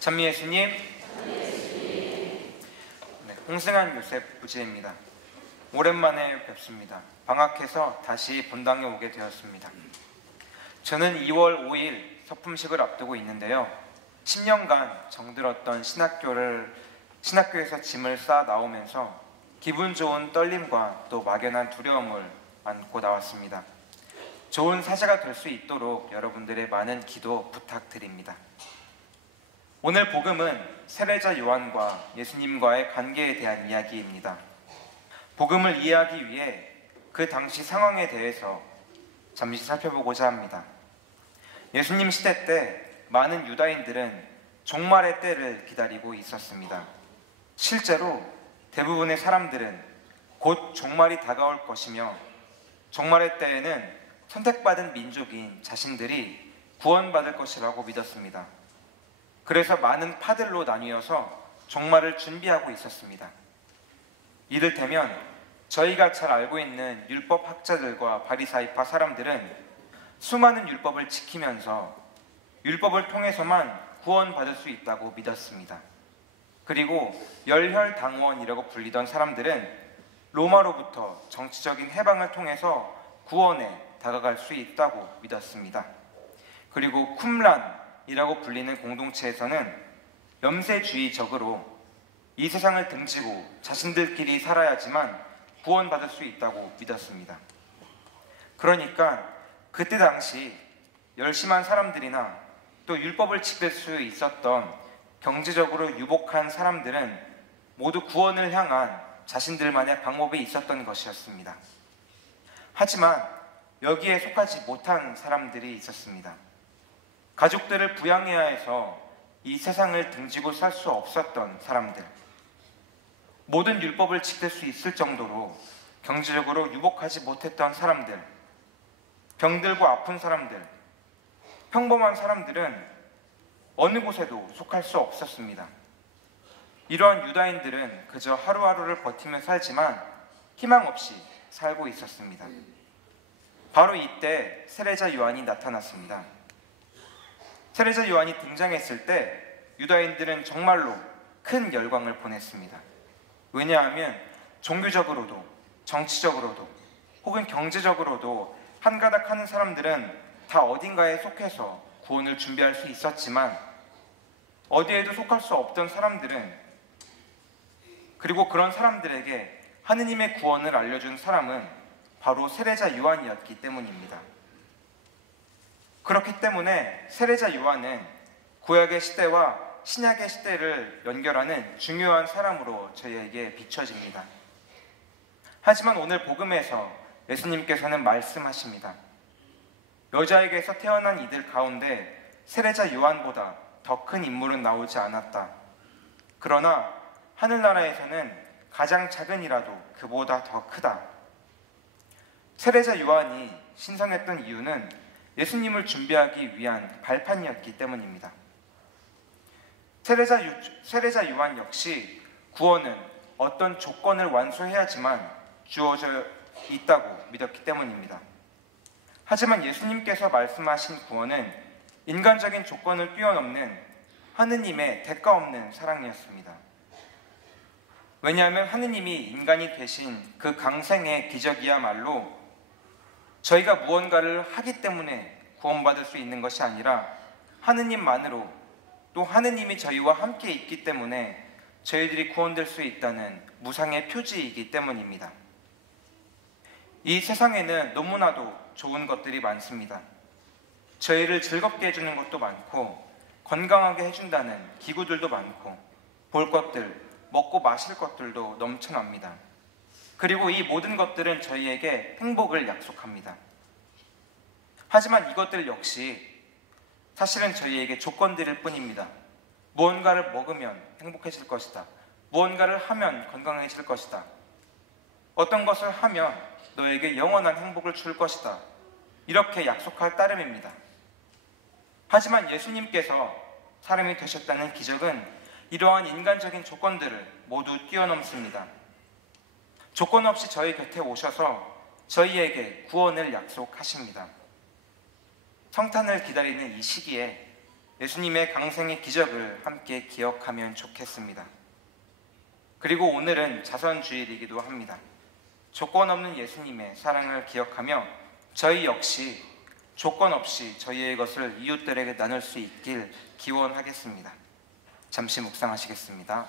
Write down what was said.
찬미 예수님, 홍승한 요셉 부지입니다. 오랜만에 뵙습니다. 방학해서 다시 본당에 오게 되었습니다. 저는 2월 5일 서품식을 앞두고 있는데요. 10년간 정들었던 신학교에서 짐을 싸 나오면서 기분 좋은 떨림과 또 막연한 두려움을 안고 나왔습니다. 좋은 사제가 될 수 있도록 여러분들의 많은 기도 부탁드립니다. 오늘 복음은 세례자 요한과 예수님과의 관계에 대한 이야기입니다. 복음을 이해하기 위해 그 당시 상황에 대해서 잠시 살펴보고자 합니다. 예수님 시대 때 많은 유다인들은 종말의 때를 기다리고 있었습니다. 실제로 대부분의 사람들은 곧 종말이 다가올 것이며 종말의 때에는 선택받은 민족인 자신들이 구원받을 것이라고 믿었습니다. 그래서 많은 파들로 나뉘어서 종말을 준비하고 있었습니다. 이를테면 저희가 잘 알고 있는 율법 학자들과 바리사이파 사람들은 수많은 율법을 지키면서 율법을 통해서만 구원받을 수 있다고 믿었습니다. 그리고 열혈당원이라고 불리던 사람들은 로마로부터 정치적인 해방을 통해서 구원에 다가갈 수 있다고 믿었습니다. 그리고 쿰란이라고 불리는 공동체에서는 염세주의적으로 이 세상을 등지고 자신들끼리 살아야지만 구원받을 수 있다고 믿었습니다. 그러니까 그때 당시 열심한 사람들이나 또 율법을 지킬 수 있었던 경제적으로 유복한 사람들은 모두 구원을 향한 자신들만의 방법이 있었던 것이었습니다. 하지만 여기에 속하지 못한 사람들이 있었습니다. 가족들을 부양해야 해서 이 세상을 등지고 살 수 없었던 사람들, 모든 율법을 지킬 수 있을 정도로 경제적으로 유복하지 못했던 사람들, 병들고 아픈 사람들, 평범한 사람들은 어느 곳에도 속할 수 없었습니다. 이러한 유다인들은 그저 하루하루를 버티며 살지만 희망 없이 살고 있었습니다. 바로 이때 세례자 요한이 나타났습니다. 세례자 요한이 등장했을 때 유다인들은 정말로 큰 열광을 보냈습니다. 왜냐하면 종교적으로도 정치적으로도 혹은 경제적으로도 한가닥 하는 사람들은 다 어딘가에 속해서 구원을 준비할 수 있었지만 어디에도 속할 수 없던 사람들은, 그리고 그런 사람들에게 하느님의 구원을 알려준 사람은 바로 세례자 요한이었기 때문입니다. 그렇기 때문에 세례자 요한은 구약의 시대와 신약의 시대를 연결하는 중요한 사람으로 저희에게 비춰집니다. 하지만 오늘 복음에서 예수님께서는 말씀하십니다. 여자에게서 태어난 이들 가운데 세례자 요한보다 더 큰 인물은 나오지 않았다. 그러나 하늘나라에서는 가장 작은 이라도 그보다 더 크다. 세례자 요한이 신성했던 이유는 예수님을 준비하기 위한 발판이었기 때문입니다. 세례자 요한 역시 구원은 어떤 조건을 완수해야지만 주어져 있다고 믿었기 때문입니다. 하지만 예수님께서 말씀하신 구원은 인간적인 조건을 뛰어넘는 하느님의 대가 없는 사랑이었습니다. 왜냐하면 하느님이 인간이 되신 그 강생의 기적이야말로 저희가 무언가를 하기 때문에 구원받을 수 있는 것이 아니라 하느님만으로, 또 하느님이 저희와 함께 있기 때문에 저희들이 구원될 수 있다는 무상의 표지이기 때문입니다. 이 세상에는 너무나도 좋은 것들이 많습니다. 저희를 즐겁게 해주는 것도 많고 건강하게 해준다는 기구들도 많고 볼 것들, 먹고 마실 것들도 넘쳐납니다. 그리고 이 모든 것들은 저희에게 행복을 약속합니다. 하지만 이것들 역시 사실은 저희에게 조건들일 뿐입니다. 무언가를 먹으면 행복해질 것이다. 무언가를 하면 건강해질 것이다. 어떤 것을 하면 너에게 영원한 행복을 줄 것이다. 이렇게 약속할 따름입니다. 하지만 예수님께서 사람이 되셨다는 기적은 이러한 인간적인 조건들을 모두 뛰어넘습니다. 조건 없이 저희 곁에 오셔서 저희에게 구원을 약속하십니다. 성탄을 기다리는 이 시기에 예수님의 강생의 기적을 함께 기억하면 좋겠습니다. 그리고 오늘은 자선주일이기도 합니다. 조건 없는 예수님의 사랑을 기억하며 저희 역시 조건 없이 저희의 것을 이웃들에게 나눌 수 있길 기원하겠습니다. 잠시 묵상하시겠습니다.